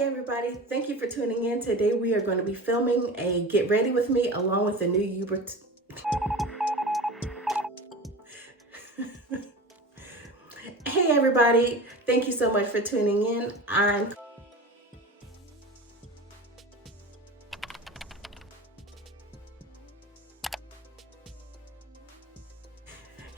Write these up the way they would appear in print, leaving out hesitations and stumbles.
Hey everybody, thank you for tuning in. Today we are going to be filming a get ready with me along with the new YouTuber. Hey everybody, thank you so much for tuning in.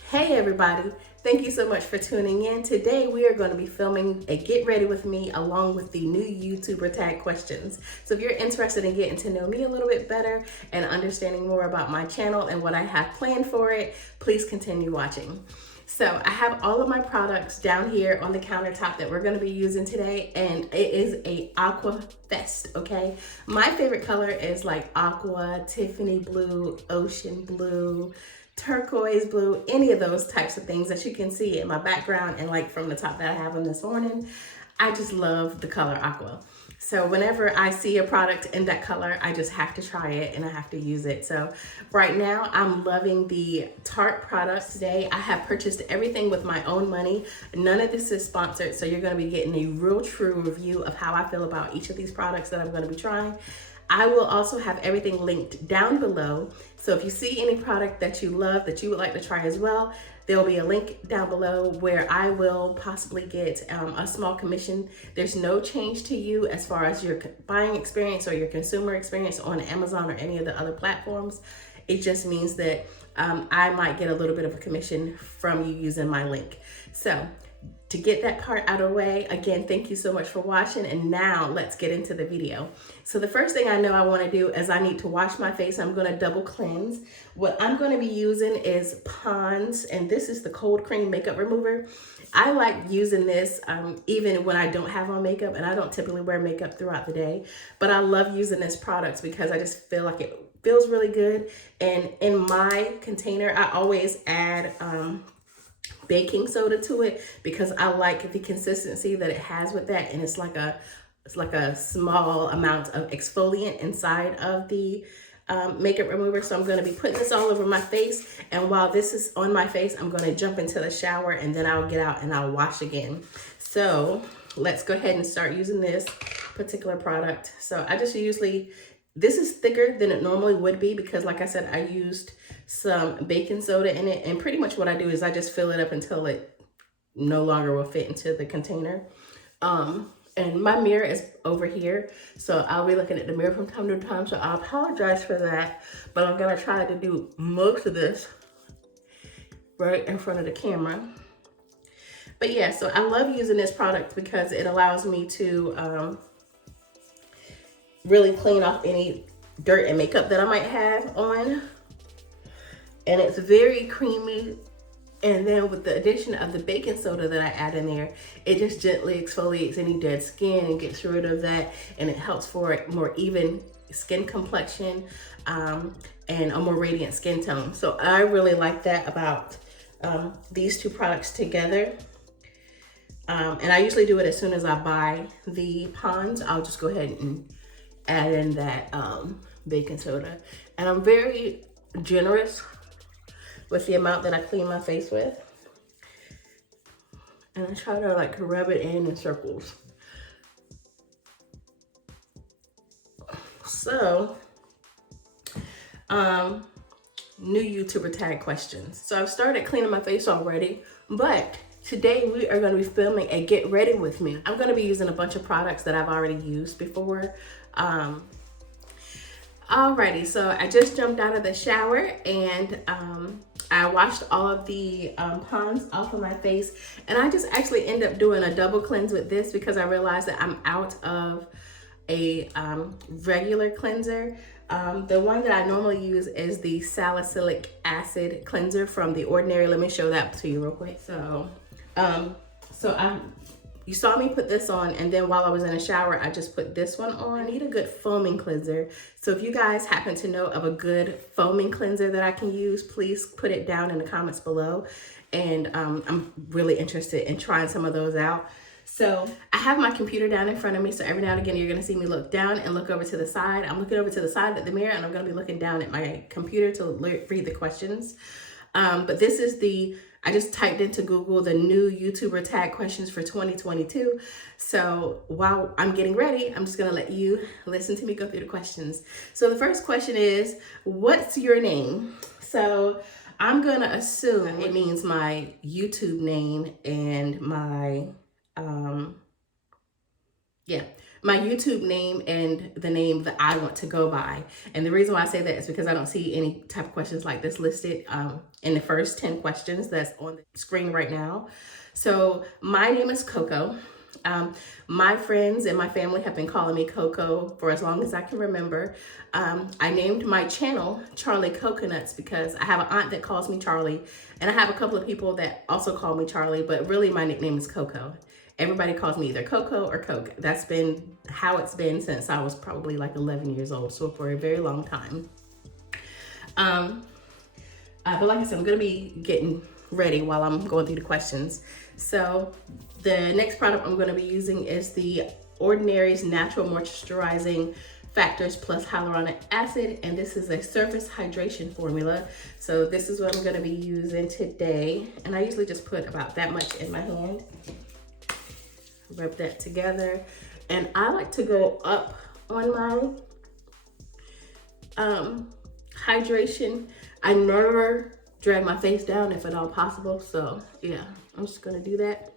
Hey everybody, thank you so much for tuning in. Today we are going to be filming a get ready with me along with the new YouTuber tag questions. So if you're interested in getting to know me a little bit better and understanding more about my channel and what I have planned for it, please continue watching. So I have all of my products down here on the countertop that we're going to be using today, and it is a aqua fest, okay? My favorite color is like aqua, Tiffany blue, ocean blue, turquoise blue, any of those types of things that you can see in my background and like from the top that I have on this morning. I just love the color aqua. So whenever I see a product in that color, I just have to try it and I have to use it. So right now I'm loving the Tarte products today. I have purchased everything with my own money. None of this is sponsored. So you're going to be getting a real true review of how I feel about each of these products that I'm going to be trying. I will also have everything linked down below. So if you see any product that you love that you would like to try as well, there will be a link down below where I will possibly get a small commission. There's no change to you as far as your buying experience or your consumer experience on Amazon or any of the other platforms. It just means that I might get a little bit of a commission from you using my link. So to get that part out of the way, again, thank you so much for watching, and now let's get into the video. So the first thing I know I want to do is I need to wash my face. I'm going to double cleanse. What I'm going to be using is Pond's, and this is the cold cream makeup remover. I like using this even when I don't have on makeup, and I don't typically wear makeup throughout the day, but I love using this product because I just feel like it feels really good. And in my container, I always add baking soda to it because I like the consistency that it has with that, and it's like a small amount of exfoliant inside of the makeup remover. So I'm going to be putting this all over my face, and while this is on my face, I'm going to jump into the shower and then I'll get out and I'll wash again. So let's go ahead and start using this particular product. So I just this is thicker than it normally would be because, like I said, I used some baking soda in it, and pretty much what I do is I just fill it up until it no longer will fit into the container. And my mirror is over here, so I'll be looking at the mirror from time to time, so I apologize for that, but I'm gonna try to do most of this right in front of the camera. But yeah, so I love using this product because it allows me to really clean off any dirt and makeup that I might have on. And it's very creamy. And then with the addition of the baking soda that I add in there, it just gently exfoliates any dead skin and gets rid of that. And it helps for a more even skin complexion and a more radiant skin tone. So I really like that about these two products together. And I usually do it as soon as I buy the Pond's. I'll just go ahead and add in that baking soda. And I'm very generous with the amount that I clean my face with. And I try to like rub it in circles. So, new YouTuber tag questions. So I've started cleaning my face already, but today we are going to be filming a get ready with me. I'm going to be using a bunch of products that I've already used before. Alrighty, so I just jumped out of the shower and I washed all of the Pond's off of my face, and I just actually end up doing a double cleanse with this because I realized that I'm out of a regular cleanser. The one that I normally use is the Salicylic acid cleanser from The Ordinary. Let me show that to you real quick. So you saw me put this on, and then while I was in the shower, I just put this one on. I need a good foaming cleanser. So if you guys happen to know of a good foaming cleanser that I can use, please put it down in the comments below. And I'm really interested in trying some of those out. So I have my computer down in front of me. So every now and again, you're gonna see me look down and look over to the side. I'm looking over to the side of the mirror, and I'm gonna be looking down at my computer to read the questions. But this is I just typed into Google the new YouTuber tag questions for 2022. So while I'm getting ready, I'm just gonna let you listen to me go through the questions. So the first question is, what's your name? So I'm gonna assume it means my YouTube name and my my YouTube name and the name that I want to go by. And the reason why I say that is because I don't see any type of questions like this listed in the first 10 questions that's on the screen right now. So my name is Coco. My friends and my family have been calling me Coco for as long as I can remember. I named my channel Charliecoconutz because I have an aunt that calls me Charlie, and I have a couple of people that also call me Charlie, but really my nickname is Coco. Everybody calls me either Coco or Coke. That's been how it's been since I was probably like 11 years old, so for a very long time. But like I said, I'm gonna be getting ready while I'm going through the questions. So the next product I'm gonna be using is the Ordinary's Natural Moisturizing Factors Plus Hyaluronic Acid, and this is a surface hydration formula. So this is what I'm gonna be using today. And I usually just put about that much in my hand. Rub that together, and I like to go up on my hydration. I never drag my face down if at all possible, so yeah, I'm just gonna do that.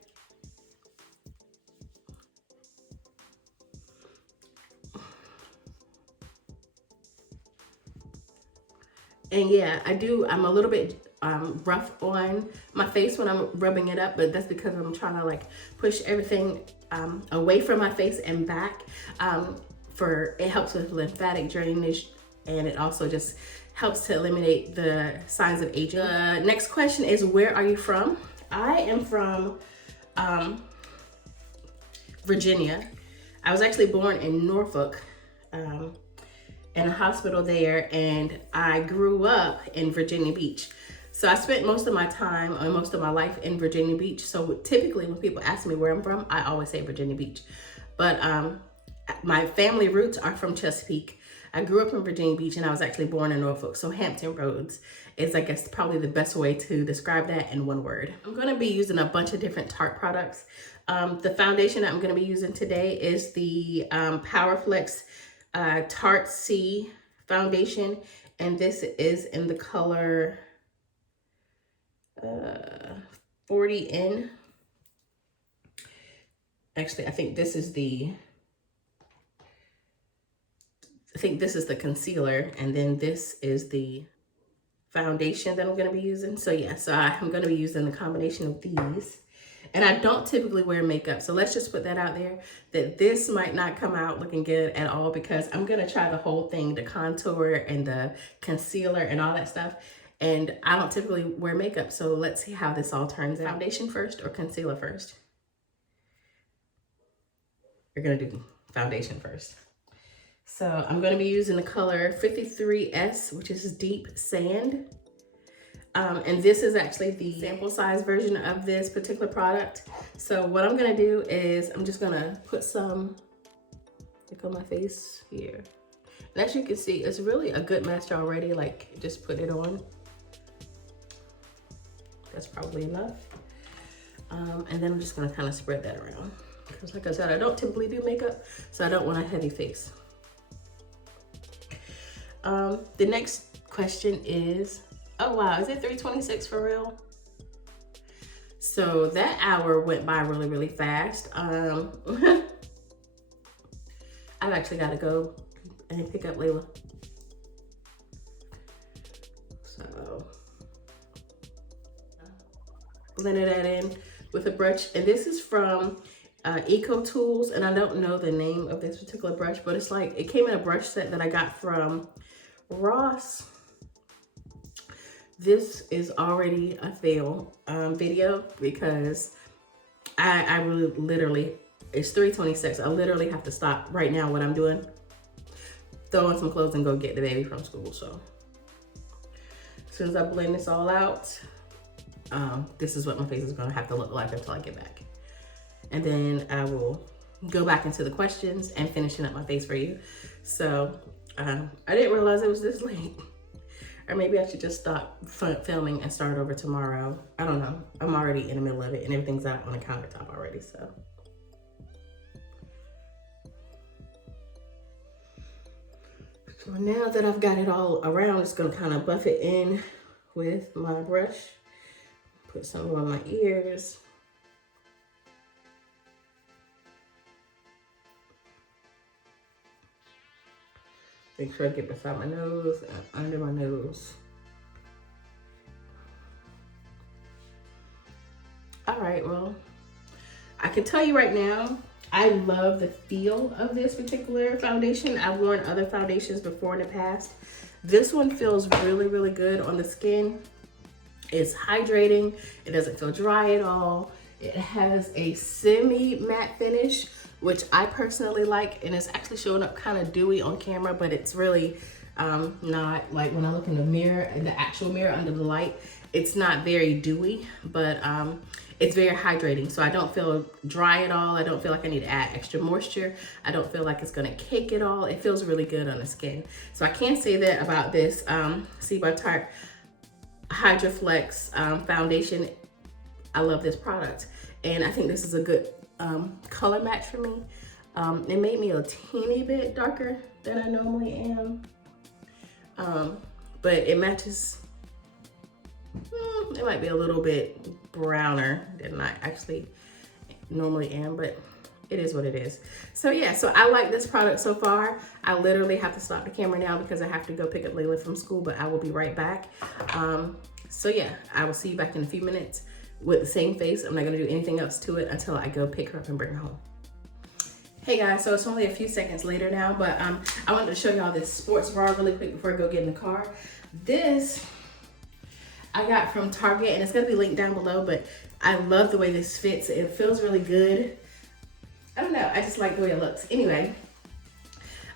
And yeah, I'm a little bit rough on my face when I'm rubbing it up, but that's because I'm trying to like push everything away from my face and back. It helps with lymphatic drainage, and it also just helps to eliminate the signs of aging. Next question is, where are you from? I am from Virginia. I was actually born in Norfolk, in a hospital there, and I grew up in Virginia Beach. So I spent most of my time and most of my life in Virginia Beach. So typically when people ask me where I'm from, I always say Virginia Beach. But my family roots are from Chesapeake. I grew up in Virginia Beach, and I was actually born in Norfolk. So Hampton Roads is, I guess, probably the best way to describe that in one word. I'm gonna be using a bunch of different Tarte products. The foundation that I'm gonna be using today is the PowerFlex Tarte SEA foundation, and this is in the color 40N. Actually, I think this is the concealer, and then this is the foundation that I'm going to be using. So yeah, so I'm going to be using the combination of these. And I don't typically wear makeup, so let's just put that out there, that this might not come out looking good at all, because I'm gonna try the whole thing, the contour and the concealer and all that stuff. And I don't typically wear makeup, so let's see how this all turns out. Foundation first or concealer first? We're gonna do foundation first. So I'm gonna be using the color 53S, which is Deep Sand. And this is actually the sample size version of this particular product. So what I'm gonna do is I'm just gonna put some like on my face here. And as you can see, it's really a good match already. Like, just put it on. That's probably enough. And then I'm just gonna kind of spread that around. Because like I said, I don't typically do makeup, so I don't want a heavy face. The next question is, oh wow, is it 3:26 for real? So that hour went by really, really fast. I've actually got to go and pick up Layla. So blended that in with a brush, and this is from Eco Tools, and I don't know the name of this particular brush, but it's like, it came in a brush set that I got from Ross. This is already a fail video, because I really literally, it's 3:26. I literally have to stop right now what I'm doing, throw on some clothes and go get the baby from school. So as soon as I blend this all out, this is what my face is gonna have to look like until I get back. And then I will go back into the questions and finishing up my face for you. So I didn't realize it was this late. Or maybe I should just stop filming and start over tomorrow. I don't know. I'm already in the middle of it and everything's out on the countertop already, so. So now that I've got it all around, I'm just gonna kind of buff it in with my brush. Put some on my ears. Make sure I get beside my nose and under my nose. All right, well, I can tell you right now, I love the feel of this particular foundation. I've worn other foundations before in the past. This one feels really, really good on the skin. It's hydrating. It doesn't feel dry at all. It has a semi-matte finish, which I personally like, and it's actually showing up kind of dewy on camera, but it's really not. Like when I look in the mirror, in the actual mirror under the light, it's not very dewy, but it's very hydrating. So I don't feel dry at all. I don't feel like I need to add extra moisture. I don't feel like it's gonna cake at all. It feels really good on the skin. So I can't say that about this SEA by Tarte Hydroflex foundation. I love this product, and I think this is a good color match for me. It made me a teeny bit darker than I normally am, but it matches. It might be a little bit browner than I actually normally am, but it is what it is. So yeah, so I like this product so far. I literally have to stop the camera now because I have to go pick up Layla from school, but I will be right back. So yeah, I will see you back in a few minutes with the same face. I'm not gonna do anything else to it until I go pick her up and bring her home. Hey guys, so it's only a few seconds later now, but I wanted to show y'all this sports bra really quick before I go get in the car. This I got from Target, and it's gonna be linked down below, but I love the way this fits. It feels really good. I don't know, I just like the way it looks. Anyway,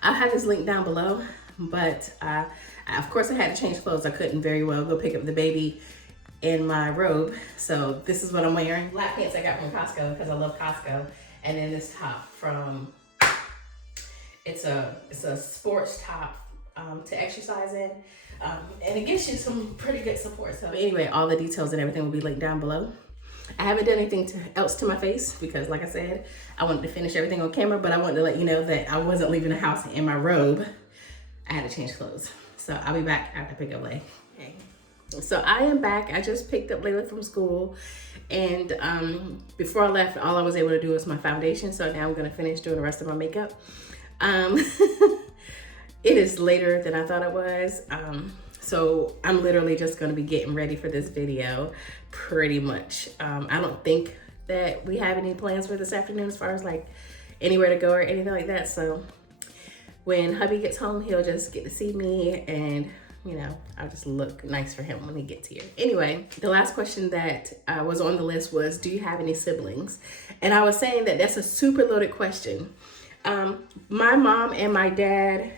I'll have this link down below, but of course I had to change clothes. I couldn't very well go pick up the baby in my robe. So this is what I'm wearing. Black pants I got from Costco because I love Costco. And then this top from, it's a sports top to exercise in. And it gives you some pretty good support. So anyway, all the details and everything will be linked down below. I haven't done anything else to my face because like I said, I wanted to finish everything on camera, but I wanted to let you know that I wasn't leaving the house in my robe. I had to change clothes. So I'll be back after I pick up Lay. Okay. So I am back. I just picked up Layla from school, and before I left, all I was able to do was my foundation. So now I'm gonna finish doing the rest of my makeup. It is later than I thought it was. So I'm literally just gonna be getting ready for this video pretty much. I don't think that we have any plans for this afternoon as far as like anywhere to go or anything like that. So when hubby gets home, he'll just get to see me, and you know, I'll just look nice for him when he gets here. Anyway, the last question that was on the list was, do you have any siblings? And I was saying that that's a super loaded question. My mom and my dad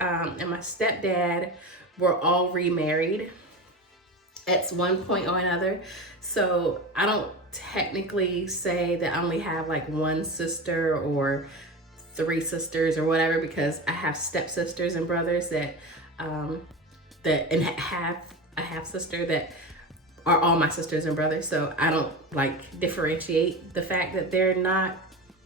and my stepdad were all remarried at one point or another. So I don't technically say that I only have like one sister or three sisters or whatever, because I have stepsisters and brothers that and have a half sister that are all my sisters and brothers. So I don't like differentiate the fact that they're not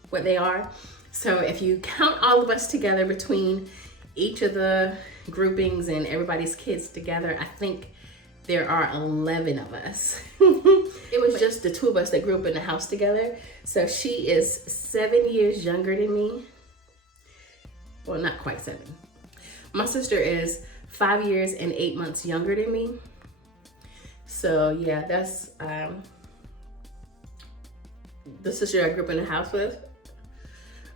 what they are. So if you count all of us together between each of the groupings and everybody's kids together, I think there are 11 of us. It was just the two of us that grew up in the house together. So she is 7 years younger than me. Well, not quite 7. My sister is 5 years and 8 months younger than me. So yeah, that's the sister I grew up in the house with.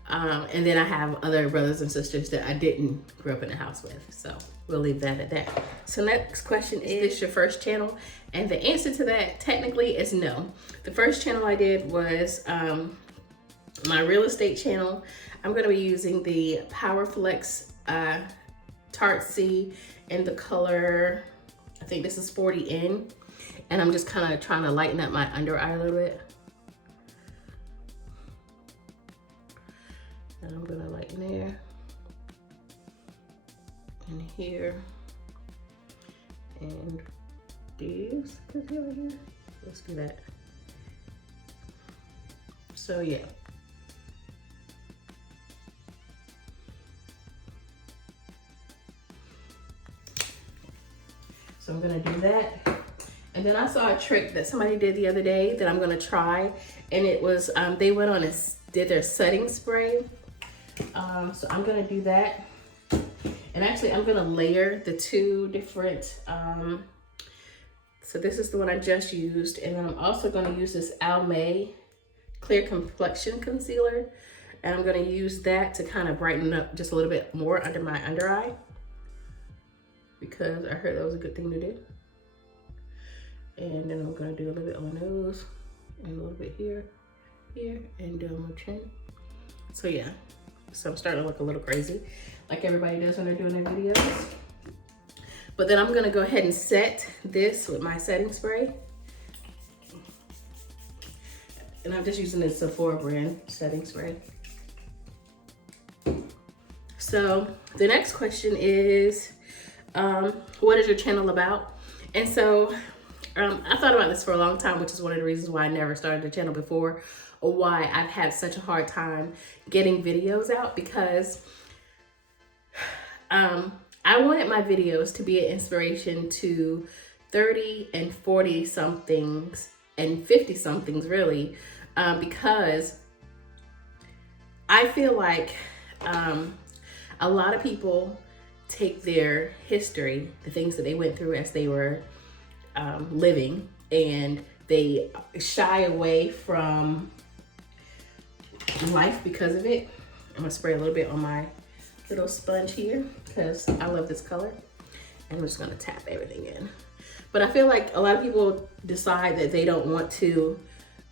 And then I have other brothers and sisters that I didn't grow up in the house with. So we'll leave that at that. So next question is this your first channel? And the answer to that technically is no. The first channel I did was my real estate channel. I'm gonna be using the PowerFlex Tarte SEA in the color, I think this is 40N. And I'm just kind of trying to lighten up my under eye a little bit. And I'm gonna lighten there, and here, and these concealer here. Let's do that. So yeah. So I'm gonna do that. And then I saw a trick that somebody did the other day that I'm gonna try. And it was, they went on and did their setting spray. So I'm gonna do that. And actually I'm gonna layer the two different, so this is the one I just used. And then I'm also gonna use this Almay Clear Complexion Concealer. And I'm gonna use that to kind of brighten up just a little bit more under my under eye, because I heard that was a good thing to do. And then I'm gonna do a little bit on my nose and a little bit here, and do my chin. So yeah, so I'm starting to look a little crazy like everybody does when they're doing their videos. But then I'm gonna go ahead and set this with my setting spray. And I'm just using the Sephora brand setting spray. So the next question is, what is your channel about? And so I thought about this for a long time, which is one of the reasons why I never started a channel before, or why I've had such a hard time getting videos out, because I wanted my videos to be an inspiration to 30 and 40 somethings and 50 somethings really, because I feel like a lot of people take their history, the things that they went through as they were living, and they shy away from life because of it. I'm gonna spray a little bit on my little sponge here because I love this color, and I'm just gonna tap everything in. But I feel like a lot of people decide that they don't want to,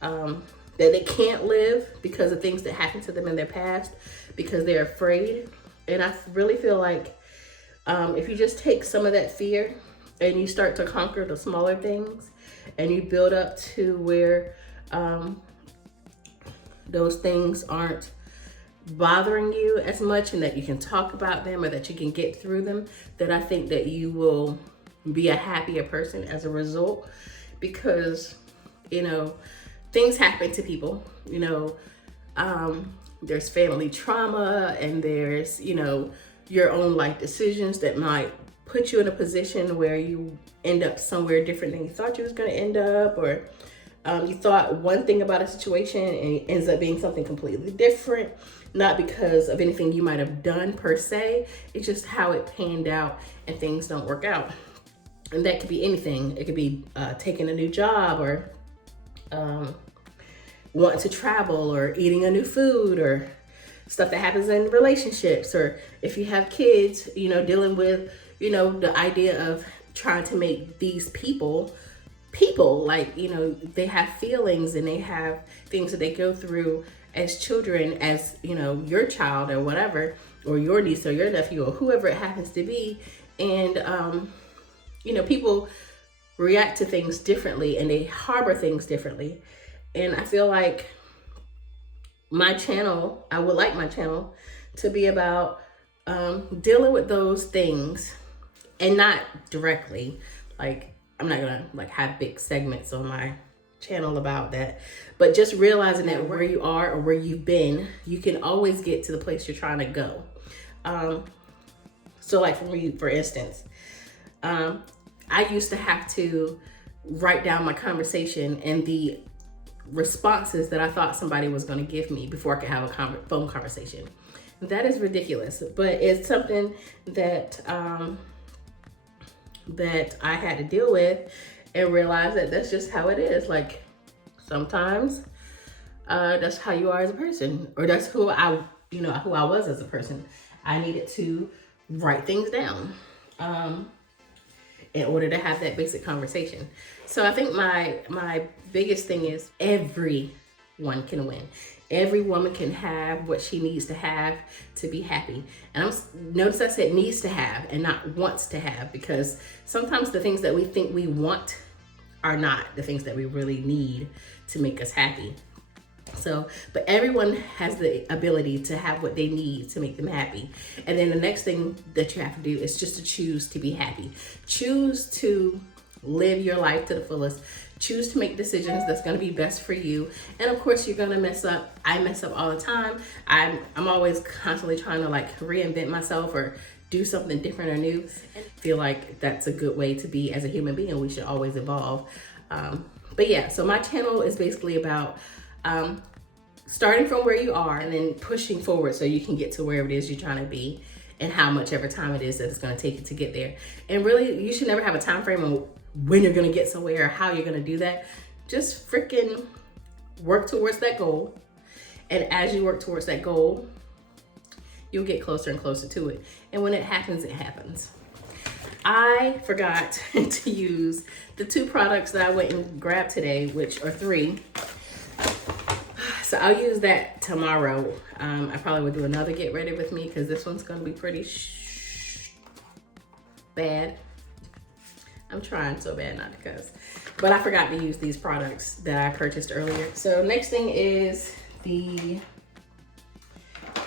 that they can't live because of things that happened to them in their past, because they're afraid. And I really feel like if you just take some of that fear and you start to conquer the smaller things, and you build up to where those things aren't bothering you as much, and that you can talk about them, or that you can get through them, then I think that you will be a happier person as a result. Because, you know, things happen to people, you know, there's family trauma, and there's, you know, your own life decisions that might put you in a position where you end up somewhere different than you thought you was going to end up, or you thought one thing about a situation and it ends up being something completely different, not because of anything you might have done per se. It's just how it panned out, and things don't work out. And that could be anything. It could be taking a new job, or wanting to travel, or eating a new food, or stuff that happens in relationships, or if you have kids, you know, dealing with, you know, the idea of trying to make these people, like, you know, they have feelings and they have things that they go through as children, as, you know, your child or whatever, or your niece or your nephew or whoever it happens to be. And, you know, people react to things differently, and they harbor things differently. And I feel like my channel, I would like my channel to be about dealing with those things, and not directly, like, I'm not gonna like have big segments on my channel about that, but just realizing that where you are or where you've been, you can always get to the place you're trying to go. So like for me, for instance, I used to have to write down my conversation and the responses that I thought somebody was going to give me before I could have a phone conversation. That is ridiculous, but it's something that that I had to deal with, and realize that that's just how it is. Like, sometimes that's how you are as a person, or that's who I was as a person. I needed to write things down in order to have that basic conversation. So I think my biggest thing is everyone can win. Every woman can have what she needs to have to be happy. And notice I said needs to have and not wants to have, because sometimes the things that we think we want are not the things that we really need to make us happy. So, but everyone has the ability to have what they need to make them happy. And then the next thing that you have to do is just to choose to be happy. Choose to live your life to the fullest. Choose to make decisions that's going to be best for you. And of course, you're going to mess up. I mess up all the time. I'm always constantly trying to like reinvent myself or do something different or new. I feel like that's a good way to be as a human being. We should always evolve. But yeah, so my channel is basically about starting from where you are and then pushing forward so you can get to wherever it is you're trying to be, and how much ever time it is that it's going to take you to get there. And really, you should never have a time frame on when you're going to get somewhere or how you're going to do that. Just freaking work towards that goal. And as you work towards that goal, you'll get closer and closer to it. And when it happens, it happens. I forgot to use the 2 products that I went and grabbed today, which are 3. So I'll use that tomorrow. I probably will do another get ready with me because this one's gonna be pretty bad. I'm trying so bad not to cuss. But I forgot to use these products that I purchased earlier. So next thing is the,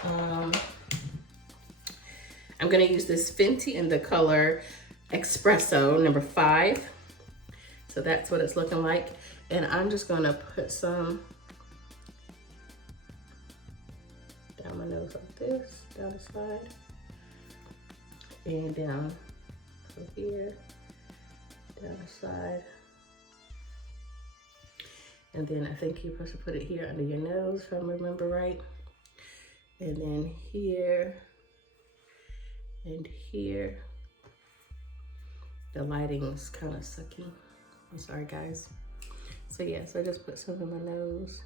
I'm gonna use this Fenty in the color Expresso number 5. So that's what it's looking like. And I'm just gonna put some down my nose like this, down the side, and down from here, down the side. And then I think you're supposed to put it here under your nose, if I remember right. And then here, and here. The lighting's kind of sucky. I'm sorry, guys. So yeah, so I just put some in my nose.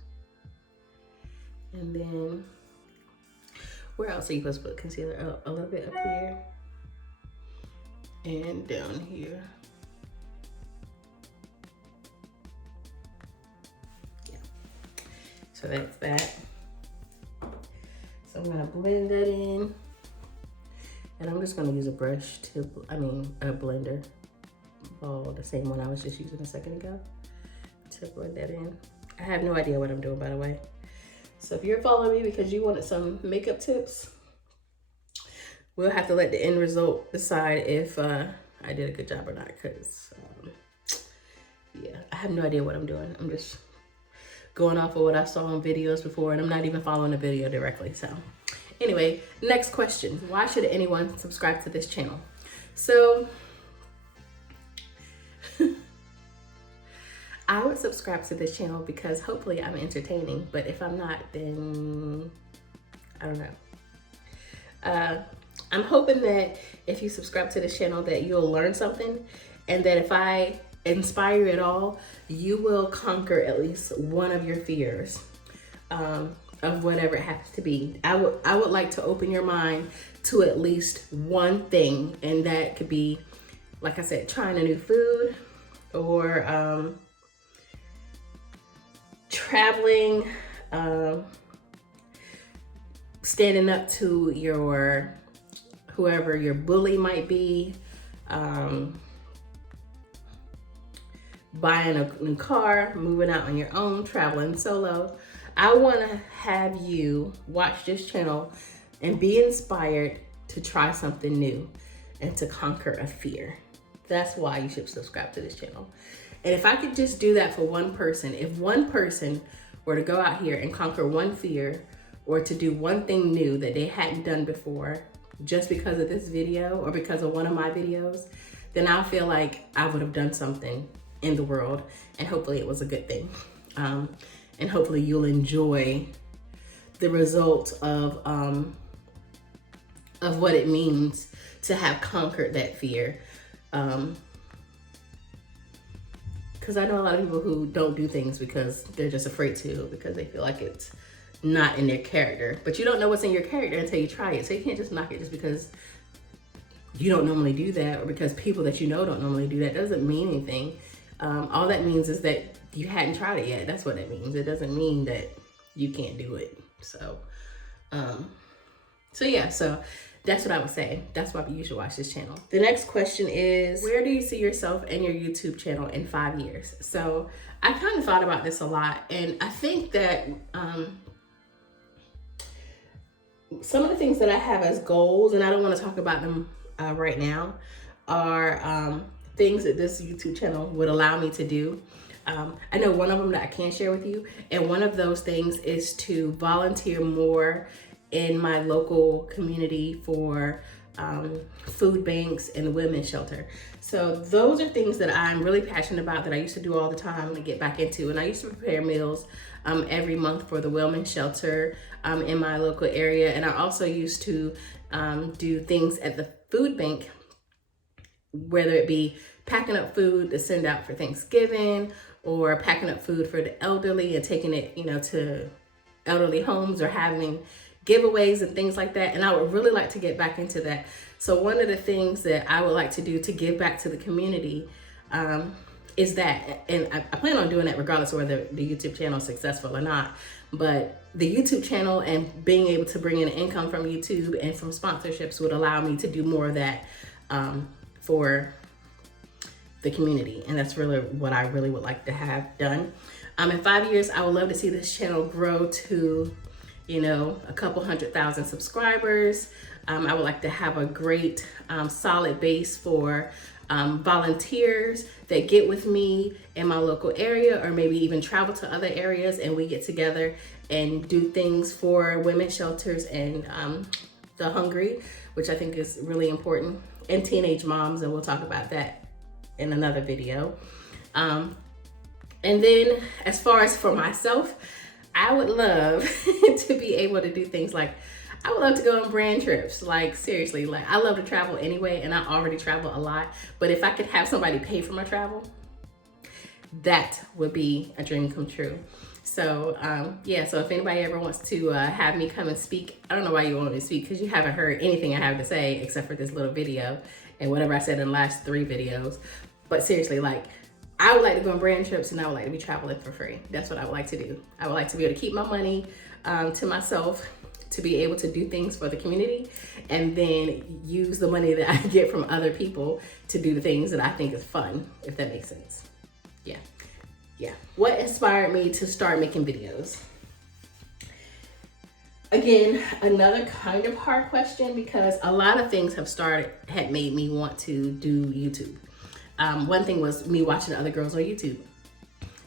And then, where else are you supposed to put concealer? A little bit up here. And down here. Yeah. So that's that. So I'm gonna blend that in. And I'm just gonna use a brush to, a blender. Oh, the same one I was just using a second ago to blend that in. I have no idea what I'm doing, by the way. So if you're following me because you wanted some makeup tips, we'll have to let the end result decide if I did a good job or not, because yeah, I have no idea what I'm doing. I'm just going off of what I saw on videos before, and I'm not even following the video directly. So anyway, next question. Why should anyone subscribe to this channel? So I would subscribe to this channel because hopefully I'm entertaining, but if I'm not, then I don't know. I'm hoping that if you subscribe to this channel that you'll learn something, and that if I inspire you at all, you will conquer at least one of your fears of whatever it happens to be. I would like to open your mind to at least one thing, and that could be, like I said, trying a new food, or traveling, standing up to your, whoever your bully might be, buying a new car, moving out on your own, traveling solo. I want to have you watch this channel and be inspired to try something new and to conquer a fear. That's why you should subscribe to this channel. And if I could just do that for one person, if one person were to go out here and conquer one fear, or to do one thing new that they hadn't done before, just because of this video or because of one of my videos, then I feel like I would have done something in the world, and hopefully it was a good thing. And hopefully you'll enjoy the results of what it means to have conquered that fear. Because I know a lot of people who don't do things because they're just afraid to, because they feel like it's not in their character. But you don't know what's in your character until you try it. So you can't just knock it just because you don't normally do that, or because people that you know don't normally do that. It doesn't mean anything. All that means is that you hadn't tried it yet. That's what it means. It doesn't mean that you can't do it. So, so yeah, so that's what I would say. That's why you should watch this channel. The next question is, where do you see yourself and your YouTube channel in 5 years? So I kind of thought about this a lot, and I think that some of the things that I have as goals, and I don't want to talk about them right now, are things that this YouTube channel would allow me to do. I know one of them that I can share with you, and one of those things is to volunteer more in my local community for food banks and the women's shelter. So those are things that I'm really passionate about, that I used to do all the time and get back into. And I used to prepare meals every month for the women's shelter in my local area. And I also used to do things at the food bank, whether it be packing up food to send out for Thanksgiving, or packing up food for the elderly and taking it, to elderly homes, or having giveaways and things like that. And I would really like to get back into that. So one of the things that I would like to do to give back to the community is that, and I plan on doing that regardless of whether the YouTube channel is successful or not. But the YouTube channel and being able to bring in income from YouTube and from sponsorships would allow me to do more of that for the community. And that's really what I really would like to have done. In 5 years, I would love to see this channel grow to, a couple 100,000 subscribers. I would like to have a great solid base for volunteers that get with me in my local area, or maybe even travel to other areas, and we get together and do things for women's shelters and the hungry, which I think is really important, and teenage moms, and we'll talk about that in another video. And then as far as for myself, I would love to be able to do things like, I would love to go on brand trips. Like, seriously, like, I love to travel anyway, and I already travel a lot. But if I could have somebody pay for my travel, that would be a dream come true. So yeah, so if anybody ever wants to have me come and speak, I don't know why you want me to speak, because you haven't heard anything I have to say except for this little video and whatever I said in the last 3 videos. But seriously, like, I would like to go on brand trips, and I would like to be traveling for free. That's what I would like to do. I would like to be able to keep my money to myself, to be able to do things for the community, and then use the money that I get from other people to do the things that I think is fun, if that makes sense. Yeah. What inspired me to start making videos? Again, another kind of hard question, because a lot of things had made me want to do YouTube. One thing was me watching other girls on YouTube.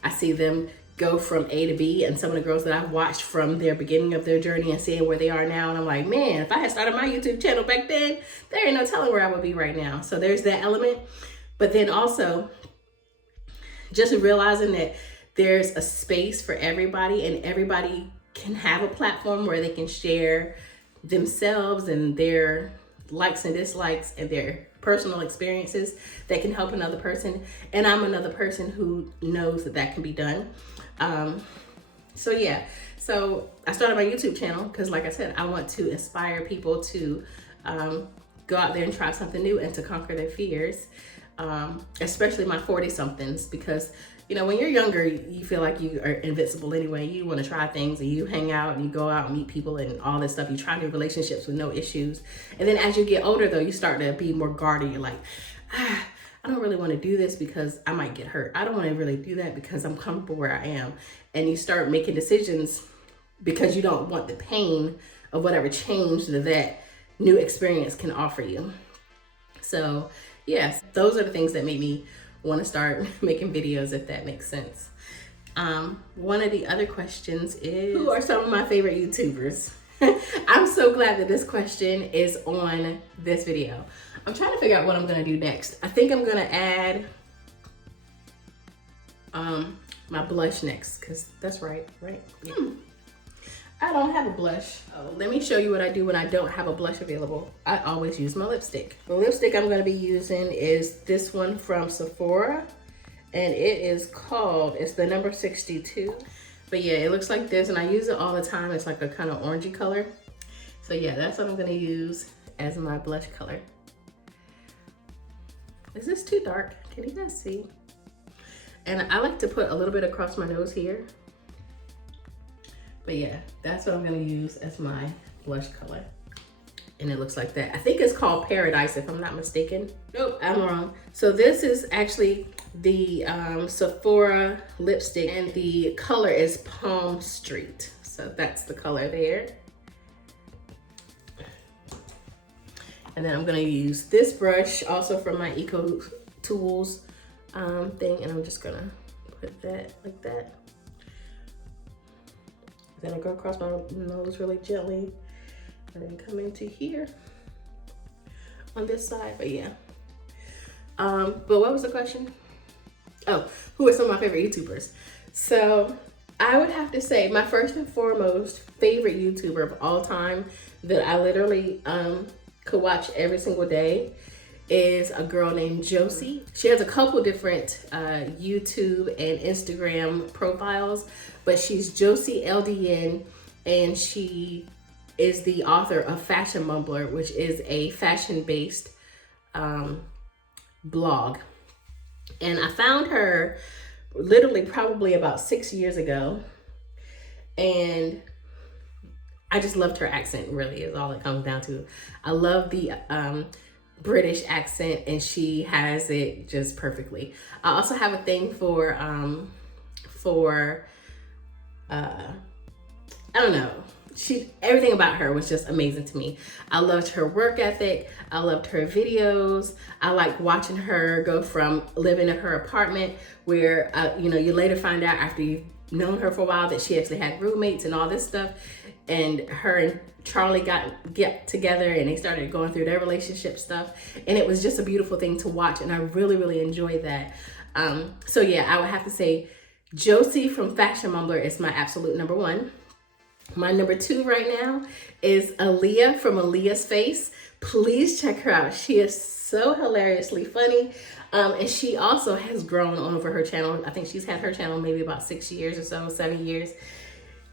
I see them go from A to B, and some of the girls that I've watched from their beginning of their journey and seeing where they are now, and I'm like, man, if I had started my YouTube channel back then, there ain't no telling where I would be right now. So there's that element. But then also just realizing that there's a space for everybody, and everybody can have a platform where they can share themselves and their likes and dislikes and their personal experiences that can help another person. And I'm another person who knows that that can be done. So yeah, so I started my YouTube channel because, like I said, I want to inspire people to go out there and try something new and to conquer their fears, especially my 40-somethings, because when you're younger, you feel like you are invincible anyway. You want to try things, and you hang out and you go out and meet people and all this stuff. You try new relationships with no issues. And then as you get older, though, you start to be more guarded. You're like, I don't really want to do this because I might get hurt. I don't want to really do that because I'm comfortable where I am. And you start making decisions because you don't want the pain of whatever change that new experience can offer you. So yes, those are the things that made me want to start making videos, if that makes sense. One of the other questions is, who are some of my favorite YouTubers? I'm so glad that this question is on this video. I'm trying to figure out what I'm going to do next. I think I'm going to add my blush next, because that's right? Yeah. I don't have a blush. Oh, let me show you what I do when I don't have a blush available. I always use my lipstick. The lipstick I'm gonna be using is this one from Sephora, and it is called, it's the number 62. But yeah, it looks like this, and I use it all the time. It's like a kind of orangey color. So yeah, that's what I'm gonna use as my blush color. Is this too dark? Can you guys see? And I like to put a little bit across my nose here. But yeah, that's what I'm gonna use as my blush color. And it looks like that. I think it's called Paradise, if I'm not mistaken. Nope, I'm wrong. So this is actually the Sephora lipstick, and the color is Palm Street. So that's the color there. And then I'm gonna use this brush also from my Eco Tools thing, and I'm just gonna put that like that. Then I go across my nose really gently, and then come into here on this side. But yeah. But what was the question? Oh, who are some of my favorite YouTubers? So I would have to say my first and foremost favorite YouTuber of all time that I literally could watch every single day is a girl named Josie. She has a couple different YouTube and Instagram profiles, but she's Josie LDN, and she is the author of Fashion Mumbler, which is a fashion-based blog. And I found her literally probably about 6 years ago, and I just loved her accent, really, is all it comes down to. I love the British accent, and she has it just perfectly. I also have a thing for I don't know, everything about her was just amazing to me. I loved her work ethic. I loved her videos. I liked watching her go from living in her apartment where, you know, you later find out after you've known her for a while that she actually had roommates and all this stuff. And her and Charlie get together, and they started going through their relationship stuff. And it was just a beautiful thing to watch. And I really, really enjoyed that. So yeah, I would have to say Josie from Fashion Mumbler is my absolute number one. My number two right now is Aaliyah from Aaliyah's Face. Please check her out. She is so hilariously funny. And she also has grown on over her channel. I think she's had her channel maybe about 6 years or so, 7 years.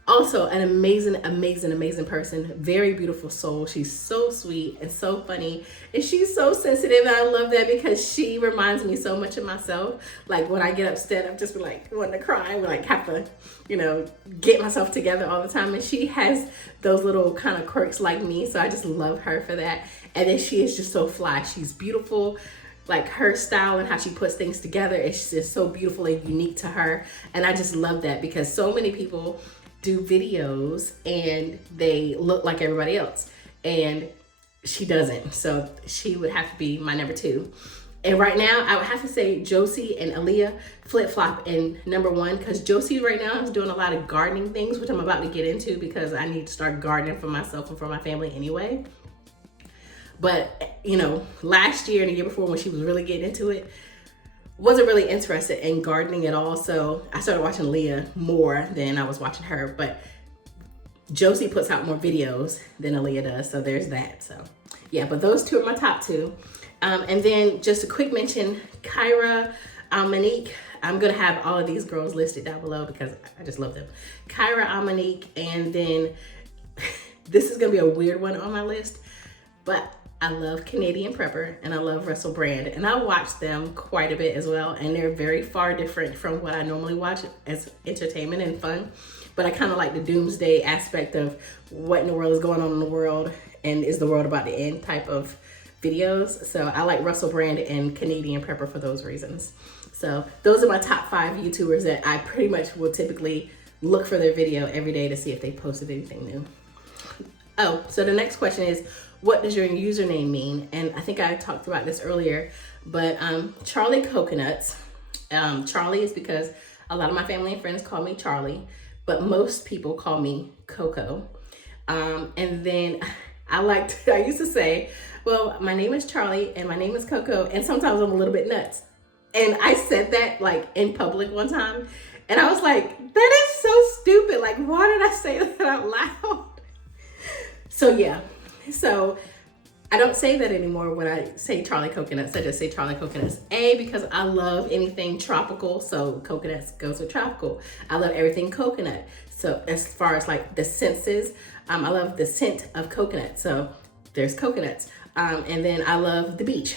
Also an amazing, amazing, amazing person. Very beautiful soul. She's so sweet and so funny. And she's so sensitive. And I love that because she reminds me so much of myself. Like when I get upset, I'm just like wanting to cry. I like have to, you know, get myself together all the time. And she has those little kind of quirks like me. So I just love her for that. And then she is just so fly. She's beautiful. Like her style and how she puts things together is just so beautiful and unique to her. And I just love that because so many people do videos and they look like everybody else, and she doesn't. So she would have to be my number two. And right now I would have to say Josie and Aaliyah flip-flop in number one, because Josie right now is doing a lot of gardening things, which I'm about to get into because I need to start gardening for myself and for my family anyway. But you know, last year and the year before when she was really getting into it, wasn't really interested in gardening at all. So I started watching Leah more than I was watching her, but Josie puts out more videos than Aaliyah does. So there's that. So yeah, but those two are my top two. And then just a quick mention, Kyra, Monique. I'm gonna have all of these girls listed down below because I just love them. Kyra, Monique, and then this is gonna be a weird one on my list, but I love Canadian Prepper and I love Russell Brand, and I watch them quite a bit as well, and they're very far different from what I normally watch as entertainment and fun. But I kind of like the doomsday aspect of what in the world is going on in the world and is the world about to end type of videos. So I like Russell Brand and Canadian Prepper for those reasons. So those are my top 5 YouTubers that I pretty much will typically look for their video every day to see if they posted anything new. Oh, so the next question is, what does your username mean? And I think I talked about this earlier, but Charliecoconutz. Charlie is because a lot of my family and friends call me Charlie, but most people call me Coco. And then I used to say, well, my name is Charlie and my name is Coco, and sometimes I'm a little bit nuts. And I said that like in public one time, and I was like, that is so stupid. Like, why did I say that out loud? So yeah. So I don't say that anymore when I say Charliecoconutz. I just say Charliecoconutz. Because I love anything tropical, so coconuts goes with tropical. I love everything coconut. So as far as like the senses, I love the scent of coconut. So there's Coconuts. And then I love the beach,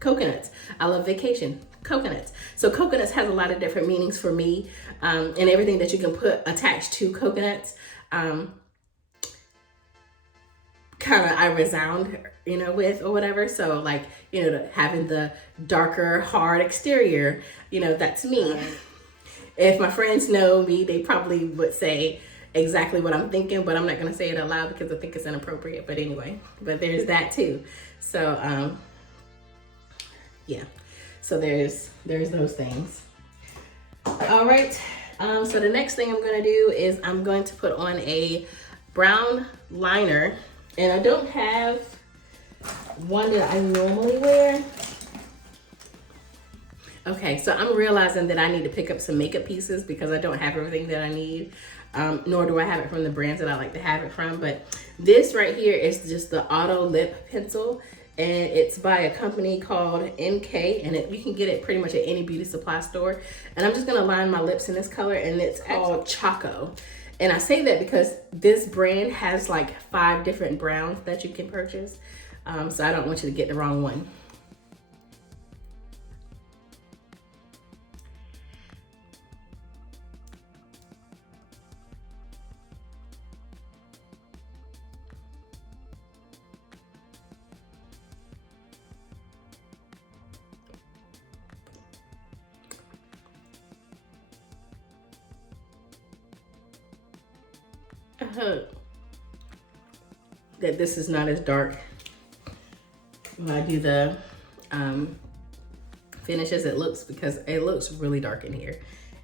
Coconuts. I love vacation, Coconuts. So Coconuts has a lot of different meanings for me, and everything that you can put attached to coconuts. kind of I resound, you know, with or whatever. So like, you know, having the darker, hard exterior, you know, that's me. If my friends know me, they probably would say exactly what I'm thinking, but I'm not gonna say it out loud because I think it's inappropriate. But anyway, but there's that too. So yeah, so there's those things. All right, so the next thing I'm gonna do is I'm going to put on a brown liner, and I don't have one that I normally wear. Okay, so I'm realizing that I need to pick up some makeup pieces because I don't have everything that I need, nor do I have it from the brands that I like to have it from. But this right here is just the Auto Lip Pencil, and it's by a company called NK, and you can get it pretty much at any beauty supply store. And I'm just gonna line my lips in this color, and it's called Choco. And I say that because this brand has like 5 different browns that you can purchase. So I don't want you to get the wrong one. That this is not as dark when I do the finish as it looks, because it looks really dark in here,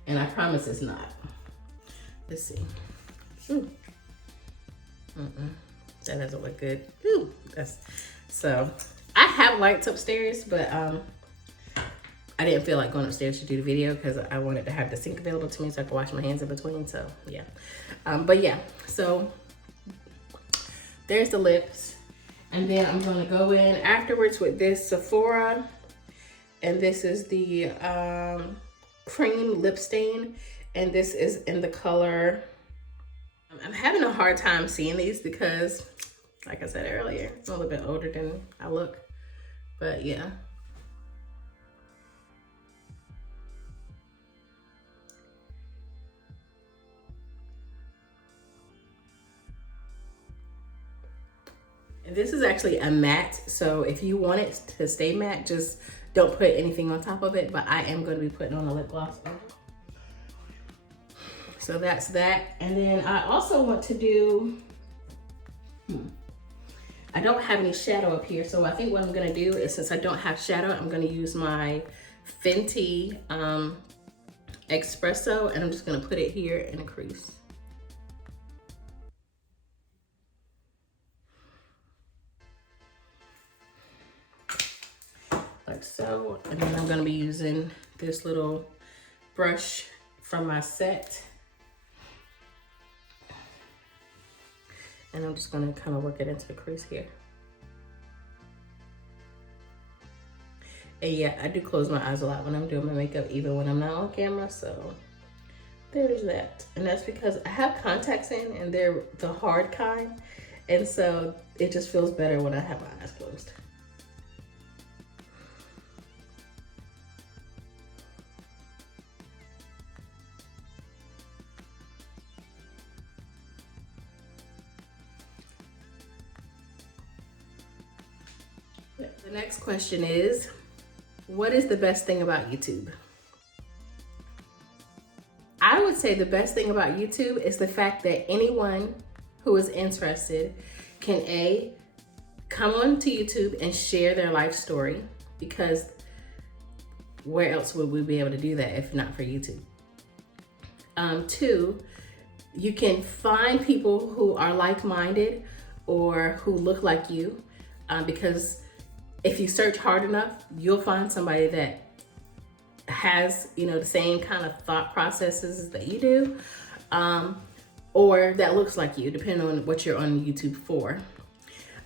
and I promise it's not. Let's see. That doesn't look good. Ooh, so I have lights upstairs, but I didn't feel like going upstairs to do the video because I wanted to have the sink available to me so I could wash my hands in between. So yeah, but yeah, so there's the lips, and then I'm gonna go in afterwards with this Sephora, and this is the cream lip stain, and this is in the color. I'm having a hard time seeing these because, like I said earlier, I'm a little bit older than I look, but yeah. This is actually a matte, so if you want it to stay matte, just don't put anything on top of it, but I am going to be putting on a lip gloss. So that's that. And then I also want to do, I don't have any shadow up here, so I think what I'm going to do is, since I don't have shadow, I'm going to use my Fenty Expresso, and I'm just going to put it here in a crease. Like so. And then I'm going to be using this little brush from my set, and I'm just going to kind of work it into the crease here. And yeah, I do close my eyes a lot when I'm doing my makeup, even when I'm not on camera, so there's that. And that's because I have contacts in, and they're the hard kind, and so it just feels better when I have my eyes closed. The next question is, what is the best thing about YouTube? I would say the best thing about YouTube is the fact that anyone who is interested can come on to YouTube and share their life story, because where else would we be able to do that if not for YouTube? 2, you can find people who are like-minded or who look like you, because if you search hard enough, you'll find somebody that has, you know, the same kind of thought processes that you do, or that looks like you, depending on what you're on YouTube for.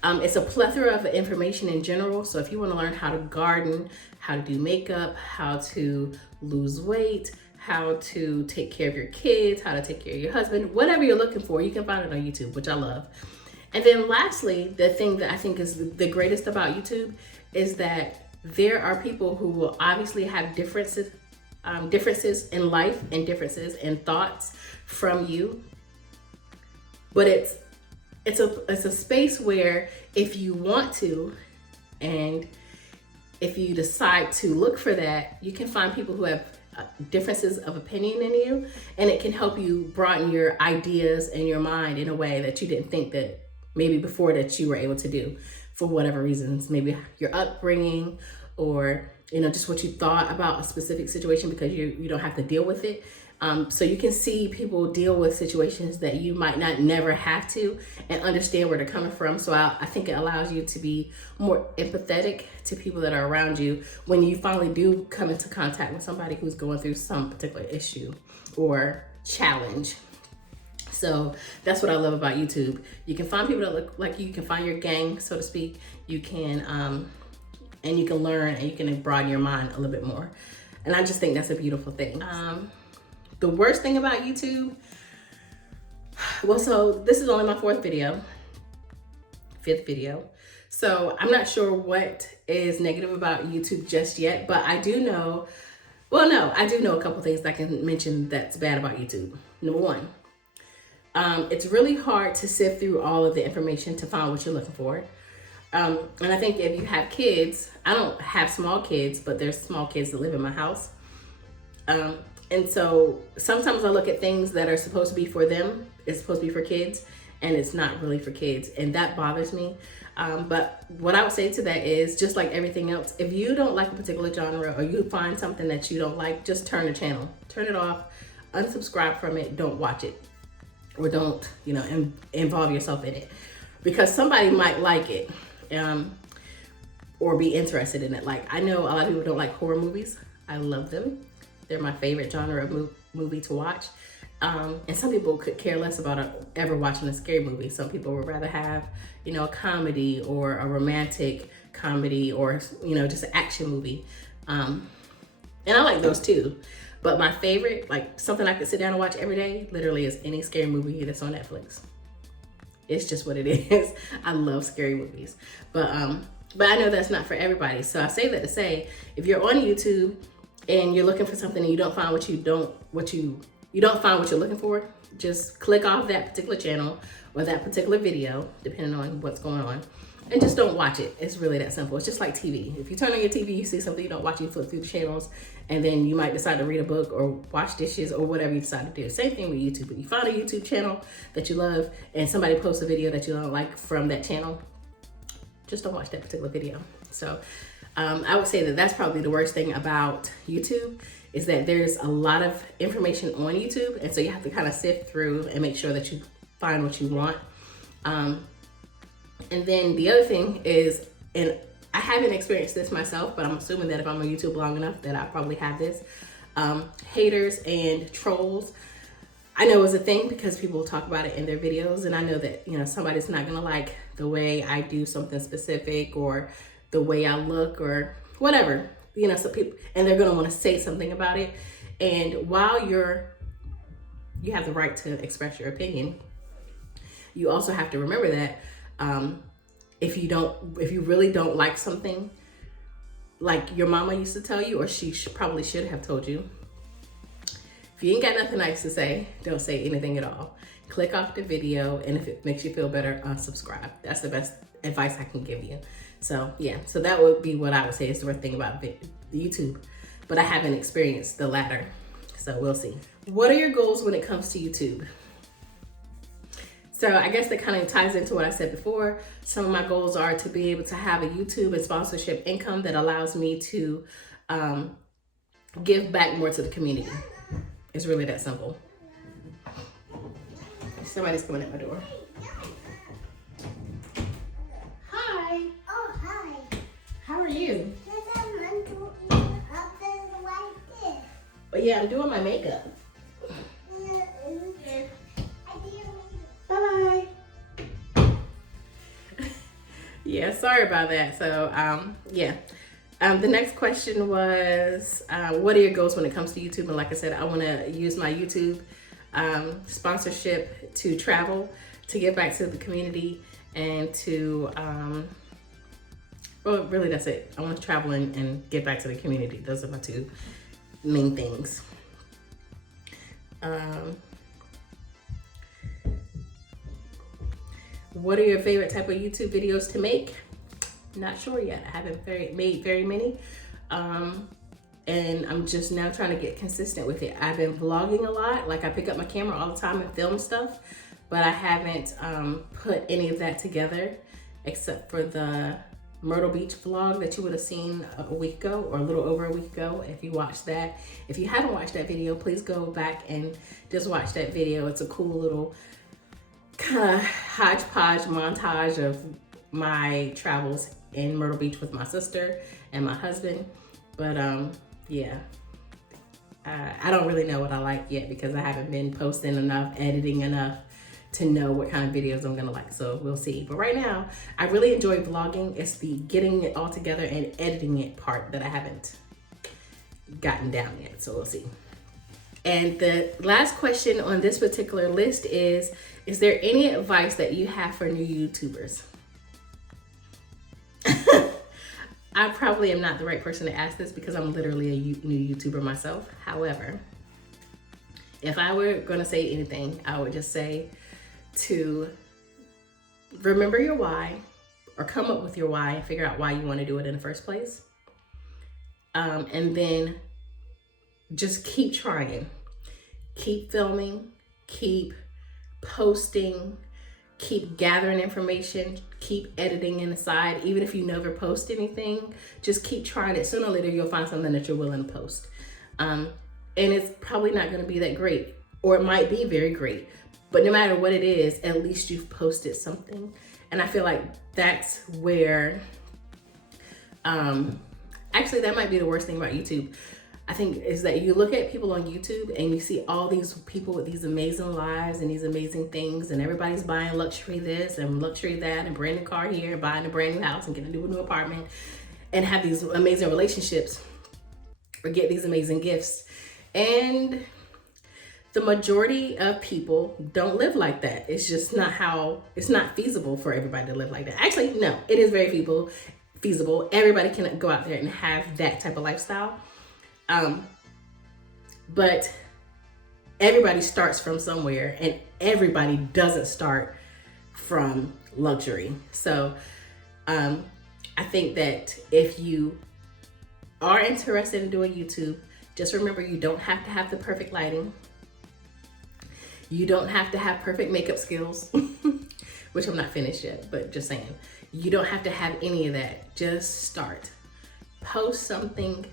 It's a plethora of information in general. So if you want to learn how to garden, how to do makeup, how to lose weight, how to take care of your kids, how to take care of your husband, whatever you're looking for, you can find it on YouTube, which I love. And then lastly, the thing that I think is the greatest about YouTube is that there are people who will obviously have differences in life and differences in thoughts from you, but it's it's a space where if you want to, and if you decide to look for that, you can find people who have differences of opinion in you, and it can help you broaden your ideas and your mind in a way that you didn't think that maybe before that you were able to do, for whatever reasons, maybe your upbringing, or just what you thought about a specific situation, because you don't have to deal with it. So you can see people deal with situations that you might not never have to, and understand where they're coming from. So I think it allows you to be more empathetic to people that are around you when you finally do come into contact with somebody who's going through some particular issue or challenge. So that's what I love about YouTube. You can find people that look like you. You can find your gang, so to speak. You can, and you can learn, and you can broaden your mind a little bit more. And I just think that's a beautiful thing. The worst thing about YouTube, well, so this is only my fifth video. So I'm not sure what is negative about YouTube just yet, but I do know, I do know a couple things that I can mention that's bad about YouTube. Number one, it's really hard to sift through all of the information to find what you're looking for. And I think if you have kids, I don't have small kids, but there's small kids that live in my house. And so sometimes I look at things that are supposed to be for them, it's supposed to be for kids, and it's not really for kids. And that bothers me. But what I would say to that is, just like everything else, if you don't like a particular genre, or you find something that you don't like, just turn the channel, turn it off, unsubscribe from it, don't watch it, or don't, involve yourself in it, because somebody might like it, or be interested in it. Like, I know a lot of people don't like horror movies. I love them. They're my favorite genre of movie to watch. And some people could care less about ever watching a scary movie. Some people would rather have, a comedy, or a romantic comedy, or, just an action movie. And I like those too. But my favorite, like something I could sit down and watch every day, literally, is any scary movie that's on Netflix. It's just what it is. I love scary movies. But I know that's not for everybody. So I say that to say, if you're on YouTube and you're looking for something and you don't find what you're looking for, just click off that particular channel or that particular video, depending on what's going on, and just don't watch it. It's really that simple. It's just like TV. If you turn on your TV, you see something you don't watch, you flip through the channels, and then you might decide to read a book or wash dishes or whatever you decide to do. Same thing with YouTube. If you find a YouTube channel that you love and somebody posts a video that you don't like from that channel, just don't watch that particular video. So I would say that that's probably the worst thing about YouTube, is that there's a lot of information on YouTube. And so you have to kind of sift through and make sure that you find what you want. And then the other thing is, and I haven't experienced this myself, but I'm assuming that if I'm on YouTube long enough that I probably have this, haters and trolls. I know it's a thing because people talk about it in their videos, and I know that, somebody's not gonna like the way I do something specific, or the way I look, or whatever, so people, and they're gonna wanna say something about it. And while you have the right to express your opinion, you also have to remember that if you really don't like something, like your mama used to tell you, or she probably should have told you, if you ain't got nothing nice to say, don't say anything at all. Click off the video, and if it makes you feel better, unsubscribe. That's the best advice I can give you. So yeah, so that would be what I would say is the worst thing about the YouTube, but I haven't experienced the latter, so we'll see. What are your goals when it comes to YouTube? So I guess that kind of ties into what I said before. Some of my goals are to be able to have a YouTube and sponsorship income that allows me to give back more to the community. It's really that simple. Somebody's coming at my door. Hi. Oh, hi. How are you? But yeah, I'm doing my makeup. Bye-bye. Yeah, sorry about that. So, yeah. The next question was, what are your goals when it comes to YouTube? And like I said, I want to use my YouTube sponsorship to travel, to give back to the community, and to, well, really that's it. I want to travel and give back to the community. Those are my two main things. What are your favorite type of YouTube videos to make? Not sure yet. I haven't made very many. And I'm just now trying to get consistent with it. I've been vlogging a lot. Like I pick up my camera all the time and film stuff, but I haven't put any of that together except for the Myrtle Beach vlog that you would have seen a week ago or a little over a week ago if you watched that. If you haven't watched that video, please go back and just watch that video. It's a cool little kind of hodgepodge montage of my travels in Myrtle Beach with my sister and my husband. But yeah, I don't really know what I like yet because I haven't been posting enough, editing enough to know what kind of videos I'm gonna like, so we'll see. But right now, I really enjoy vlogging. It's the getting it all together and editing it part that I haven't gotten down yet, so we'll see. And the last question on this particular list is there any advice that you have for new YouTubers? I probably am not the right person to ask this because I'm literally a new YouTuber myself. However, if I were gonna say anything, I would just say to remember your why, or come up with your why and figure out why you want to do it in the first place. And then just keep trying, keep filming, keep posting, keep gathering information, keep editing in the side. Even if you never post anything, just keep trying it. Sooner or later, you'll find something that you're willing to post. And it's probably not going to be that great, or it might be very great. But no matter what it is, at least you've posted something. And I feel like that's where, actually that might be the worst thing about YouTube. I think is that you look at people on YouTube and you see all these people with these amazing lives and these amazing things, and everybody's buying luxury this and luxury that and brand new car here and buying a brand new house and getting a new apartment and have these amazing relationships or get these amazing gifts. And the majority of people don't live like that. It's just not it's not feasible for everybody to live like that. Actually, no, it is very feasible. Everybody can go out there and have that type of lifestyle. But everybody starts from somewhere, and everybody doesn't start from luxury. So, I think that if you are interested in doing YouTube, just remember you don't have to have the perfect lighting. You don't have to have perfect makeup skills, which I'm not finished yet, but just saying. You don't have to have any of that. Just start. Post something,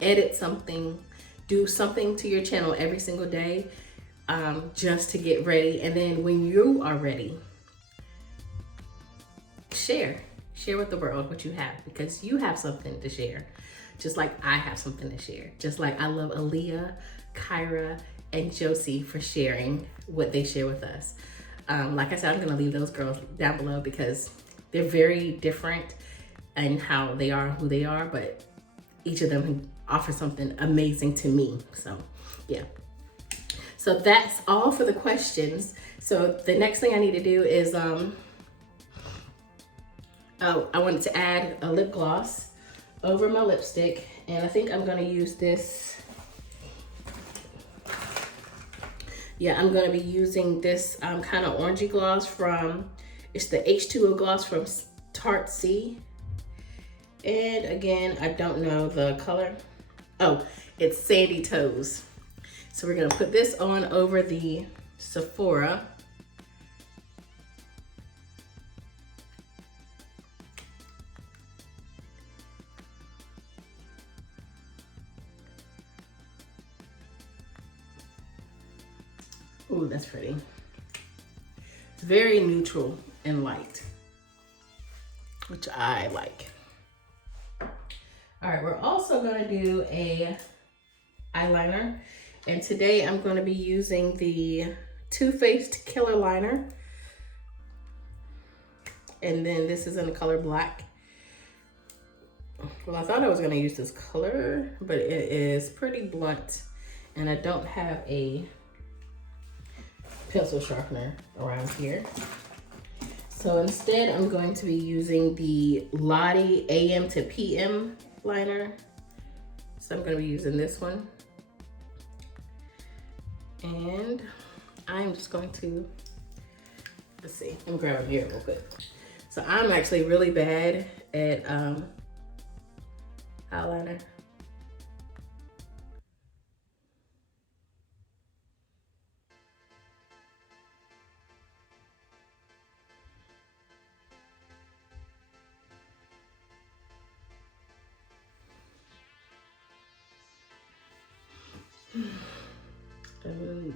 edit something, do something to your channel every single day, just to get ready. And then when you are ready, share with the world what you have, because you have something to share. Just like I have something to share. Just like I love Aaliyah, Kyra, and Josie for sharing what they share with us. Like I said, I'm gonna leave those girls down below because they're very different in how they are, who they are, but each of them offer something amazing to me. So yeah. So that's all for the questions. So the next thing I need to do is, I wanted to add a lip gloss over my lipstick, and I think I'm gonna use this. Yeah, I'm gonna be using this kind of orangey gloss it's the H2O gloss from Tarte SEA. And again, I don't know the color. Oh, it's Sandy Toes. So we're gonna put this on over the Sephora. Ooh, that's pretty. It's very neutral and light, which I like. All right, we're also gonna do a eyeliner. And today I'm gonna be using the Too Faced Killer Liner. And then this is in the color black. Well, I thought I was gonna use this color, but it is pretty blunt. And I don't have a pencil sharpener around here. So instead, I'm going to be using the Lottie AM to PM liner. So I'm going to be using this one. And I'm just going to Let's see. Let me grab a mirror real quick. So I'm actually really bad at eyeliner. And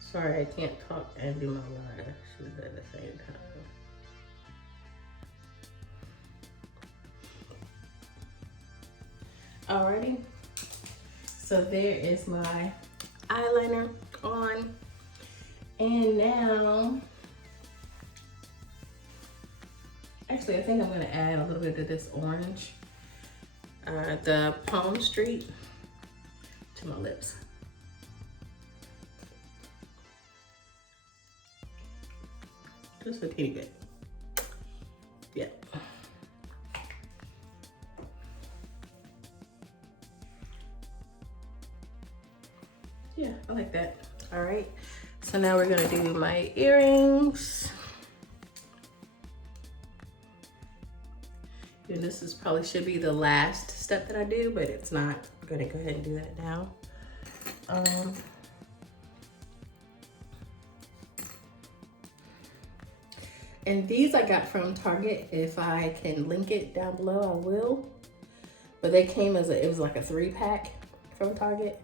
sorry, I can't talk and do my lashes at the same time. Alrighty, so there is my eyeliner on, and now, actually I think I'm gonna add a little bit of this orange, the Palm Street, to my lips. Just a teeny bit. Yeah. Yeah, I like that. All right. So now we're gonna do my earrings. And this is probably should be the last step that I do, but it's not. I'm gonna go ahead and do that now. And these I got from Target. If I can link it down below, I will. But they came as it was like a 3-pack from Target.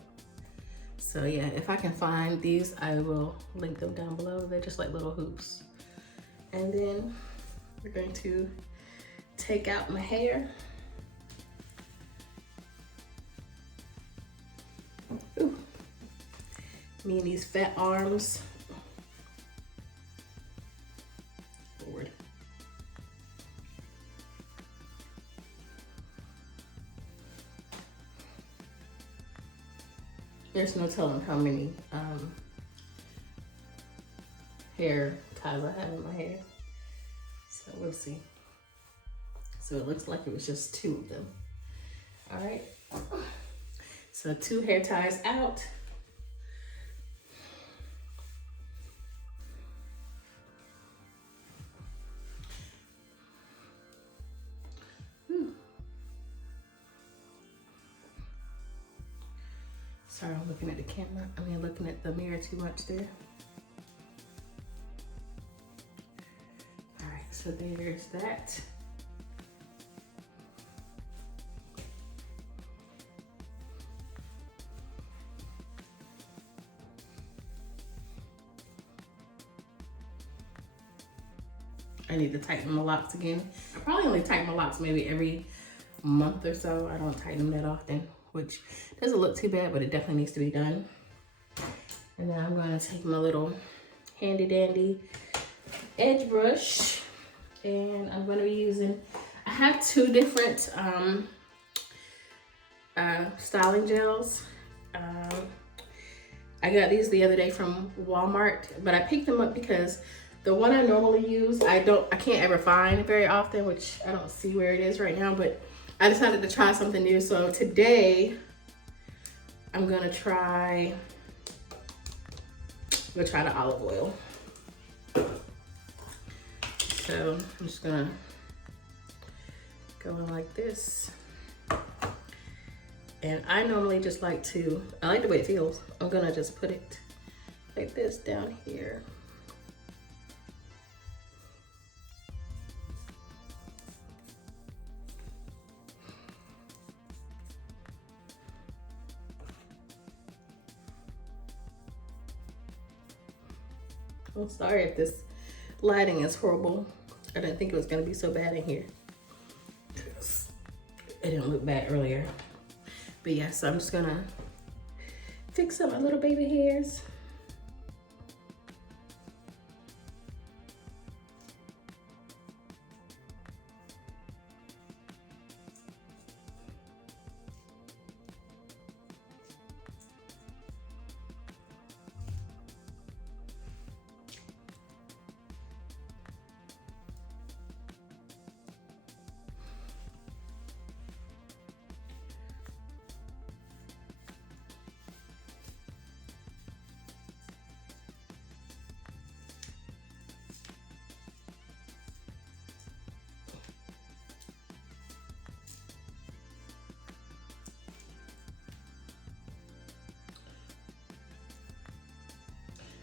So yeah, if I can find these, I will link them down below. They're just like little hoops. And then we're going to take out my hair. Ooh. Me and these fat arms. Forward. There's no telling how many hair ties I have in my hair. So we'll see. So it looks like it was just 2 of them. All right. So 2 hair ties out. Sorry, I'm looking at the camera. I mean, looking at the mirror too much there. All right, so there's that. I need to tighten my locks again. I probably only tighten my locks maybe every month or so. I don't tighten them that often, which doesn't look too bad, but it definitely needs to be done. And then I'm gonna take my little handy dandy edge brush, and I'm gonna be using, I have 2 different styling gels. I got these the other day from Walmart, but I picked them up because the one I normally use, I can't ever find very often, which I don't see where it is right now, but I decided to try something new. So today, I'm gonna try the olive oil. So I'm just gonna go in like this. And I normally just I like the way it feels. I'm gonna just put it like this down here. I'm sorry if this lighting is horrible. I didn't think it was gonna be so bad in here. It didn't look bad earlier. But yeah, so I'm just gonna fix up my little baby hairs.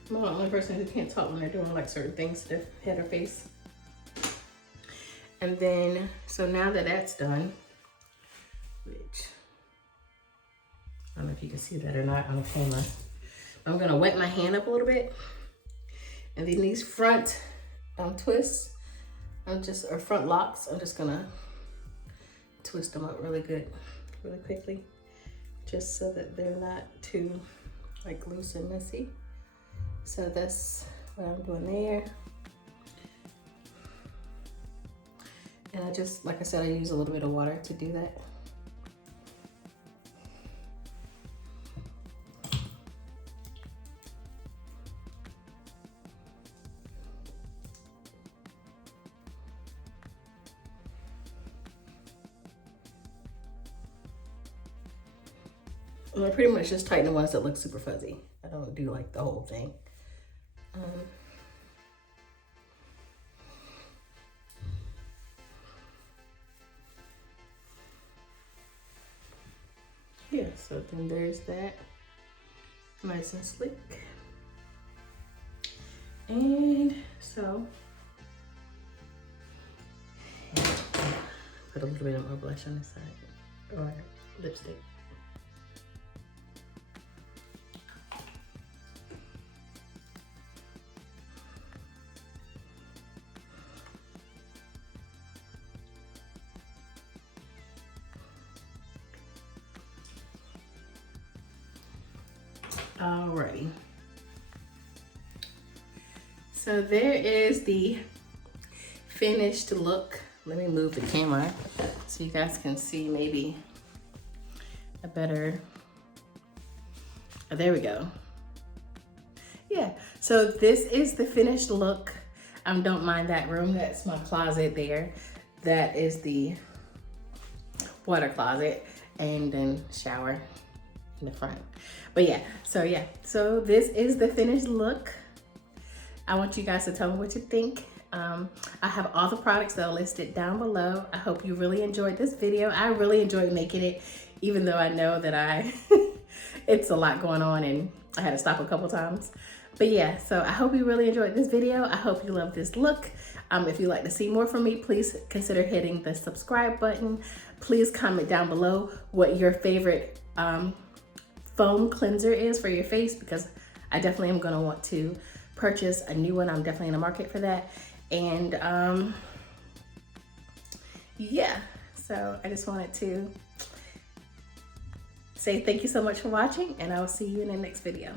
I'm the only person who can't talk when they're doing like certain things to head or face. And then, so now that that's done, which I don't know if you can see that or not on the camera, I'm gonna wet my hand up a little bit. And then these front twists, or front locks, I'm just gonna twist them up really quickly, just so that they're not too like loose and messy. So that's what I'm doing there. And I just, like I said, I use a little bit of water to do that. And I pretty much just tighten the ones that look super fuzzy. I don't do like the whole thing. Yeah, so then there's that. Nice and slick. And so, put a little bit more blush on this side, or lipstick. Alrighty. So there is the finished look. Let me move the camera so you guys can see maybe a better, oh, there we go. Yeah, so this is the finished look. Don't mind that room. That's my closet there. That is the water closet, and then shower in the front. But yeah, so this is the finished look. I want you guys to tell me what you think. I have all the products that are listed down below. I hope you really enjoyed this video. I really enjoyed making it, even though I know that it's a lot going on and I had to stop a couple times. But yeah, so I hope you really enjoyed this video. I hope you love this look. If you'd like to see more from me, please consider hitting the subscribe button. Please comment down below what your favorite foam cleanser is for your face, because I definitely am gonna want to purchase a new one. I'm definitely in the market for that. And yeah, so I just wanted to say thank you so much for watching, and I will see you in the next video.